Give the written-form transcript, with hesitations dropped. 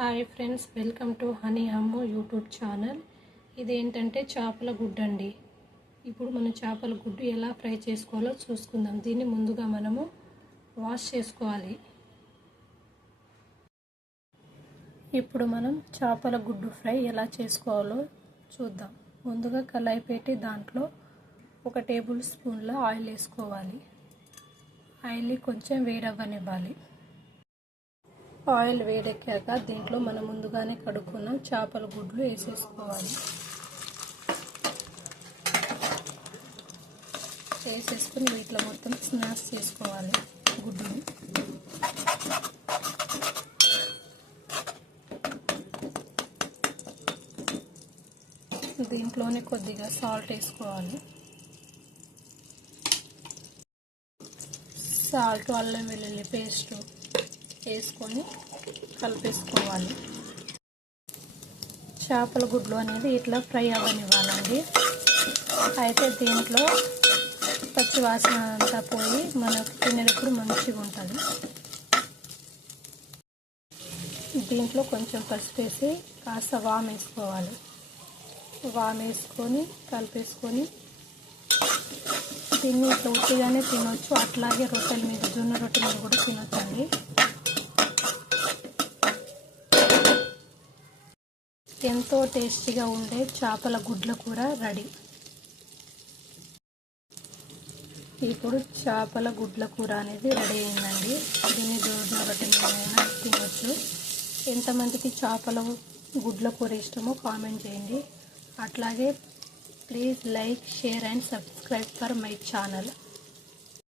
Hi friends, welcome to honey Ammu YouTube channel. ఇదేంటంటే చేపల గుడ్డు అండి. ఇప్పుడు మనం చేపల గుడ్డు ఎలా ఫ్రై చేసుకోవాలో చూసుకుందాం. దీన్ని ముందుగా మనము వాష్ చేసుకోవాలి. ఇప్పుడు మనం చేపల గుడ్డు ఫ్రై ఎలా చేసుకోవాలో చూద్దాం. ముందుగా కళాయి పెట్టి దాంట్లో 1 టేబుల్ స్పూన్ల ఆయిల్ వేసుకోవాలి. ఆయిల్ని కొంచెం వేడవ్వనివ్వాలి. ఆయిల్ వేడెక్కాక దీంట్లో మనం ముందుగానే కడుక్కున్న చేపల గుడ్లు వేసేసుకోవాలి. వేసేసుకుని వీటిలో మొత్తం స్మాష్ చేసుకోవాలి గుడ్డుని. దీంట్లోనే కొద్దిగా సాల్ట్ వేసుకోవాలి. సాల్ట్, అల్లం వెల్లుల్లి పేస్ట్ వేసుకొని కలిపేసుకోవాలి. చేపల గుడ్లు అనేది ఇట్లా ఫ్రై అవ్వనివ్వాలండి. అయితే దీంట్లో పచ్చి వాసన అంతా పోయి మనకు తినేటప్పుడు మంచిగా ఉంటుంది. దీంట్లో కొంచెం పసుపు వేసి కాస్త వామ్ వేసుకోవాలి. వామ్ వేసుకొని కలిపేసుకొని దీన్ని ఇట్లా ఉట్టిగానే తినొచ్చు, అట్లాగే రొట్టెల మీద, జొన్న రొట్టెల మీద కూడా తినొచ్చండి. ఎంతో టేస్టీగా ఉండే చేపల గుడ్ల కూర రెడీ. ఇప్పుడు చేపల గుడ్ల కూర అనేది రెడీ అయిందండి. దీన్ని జొన్న రొట్టెల మీద తినొచ్చు. ఎంతమందికి చేపల గుడ్ల కూర ఇష్టమో కామెంట్ చేయండి. అట్లాగే please like, share and subscribe for my channel.